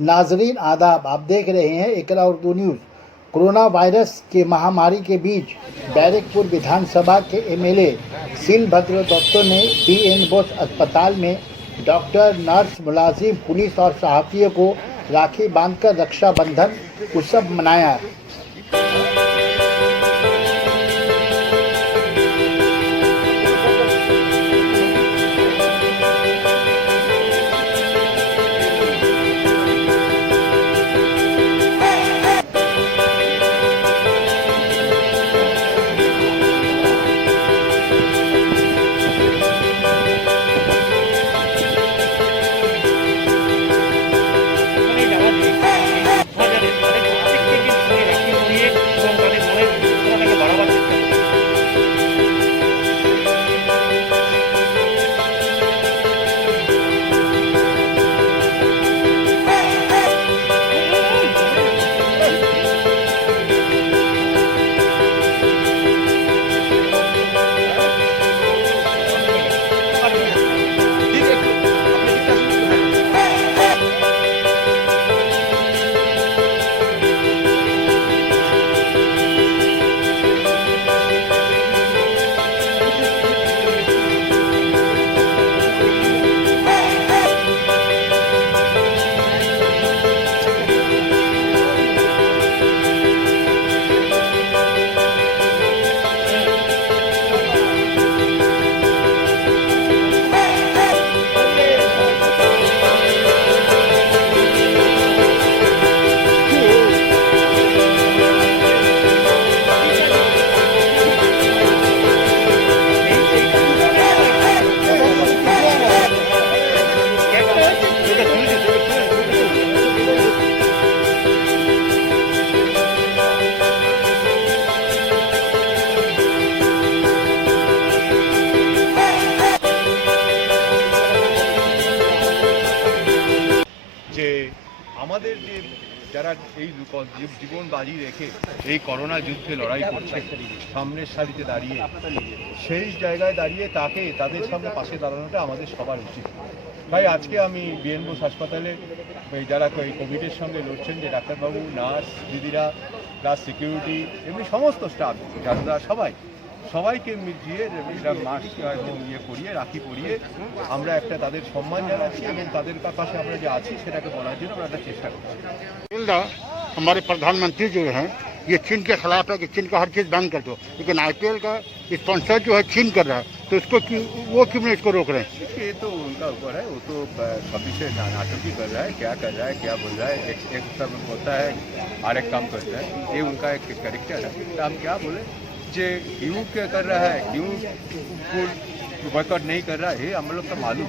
नाजरीन आदाब, आप देख रहे हैं इकरा उर्दू न्यूज़। कोरोना वायरस के महामारी के बीच बैरकपुर विधानसभा के एमएलए शीलभद्र दत्त ने बीएन बोस अस्पताल में डॉक्टर, नर्स, मुलाजिम, पुलिस और सहाफ़ियों को राखी बांधकर रक्षाबंधन उत्सव मनाया। যে আমাদের যে যারা এই জীবন বাজি রেখে এই করোনা যুদ্ধে লড়াই করছে সামনের সারিতে দাঁড়িয়ে সেই জায়গায় দাঁড়িয়ে তাদের সঙ্গে পাশে দাঁড়ানোটা আমাদের সবার উচিত। তাই আজকে আমি বিএন বোস হাসপাতালে যারা এই কোভিডের সঙ্গে লড়ছেন, যে ডাক্তারবাবু, নার্স দিদিরা, প্লাস সিকিউরিটি, এমনি সমস্ত স্টাফ যারা সবাইকে মিলিয়ে মাস্ক এবং পরিয়ে রাখি পরিয়ে আমরা একটা তাদের সম্মান জানাচ্ছি এবং তাদের পাশে আমরা যে আছি সেটাকে বলার জন্য আমরা একটা চেষ্টা করছি। हमारे प्रधानमंत्री जो हैं ये चीन के खिलाफ है कि चीन का हर चीज़ बंद कर दो, लेकिन आईपीएल का स्पॉन्सर जो है चीन कर रहा है, तो इसको वो क्यों नहीं इसको रोक रहे हैं? ये तो उनका ऊपर है, वो तो कभी से नाटकी कर रहा है, क्या कर रहा है, क्या बोल रहा है, एक सब होता है और एक काम करता है, ये उनका एक कैरेक्टर है। तो हम क्या बोले जे क्यों क्या कर रहा है, क्यों बॉयकॉट नहीं कर रहा है, ये हम लोग का मालूम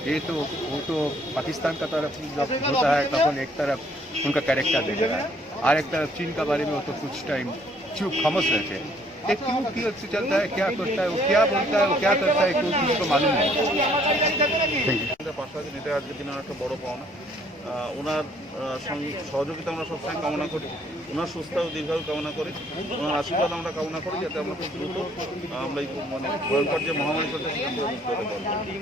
ये तो वो तो पाकिस्तान का तरफ जब होता है तब एक तरफ उनका कैरेक्टर दे रहा है और एक तरफ चीन का बारे में वो तो कुछ टाइम चुप खामोश रहते हैं। ये क्यों चलता है, क्या करता है, वो क्या बोलता है, वो क्या करता है, क्यों किसी को मालूम नहीं। পাশাপাশি নেতা আজকের দিনে একটা বড় পাওনা, ওনার সহযোগিতা আমরা সবসময় কামনা করি, ওনার সুস্থ ও দীর্ঘায়ু কামনা করি, ওনার আশীর্বাদ আমরা কামনা করি যাতে আমরা খুব দ্রুত আমরা মানে ভয়ঙ্কর যে মহামারী চলছে সেখান থেকে মুক্ত হতে পারি।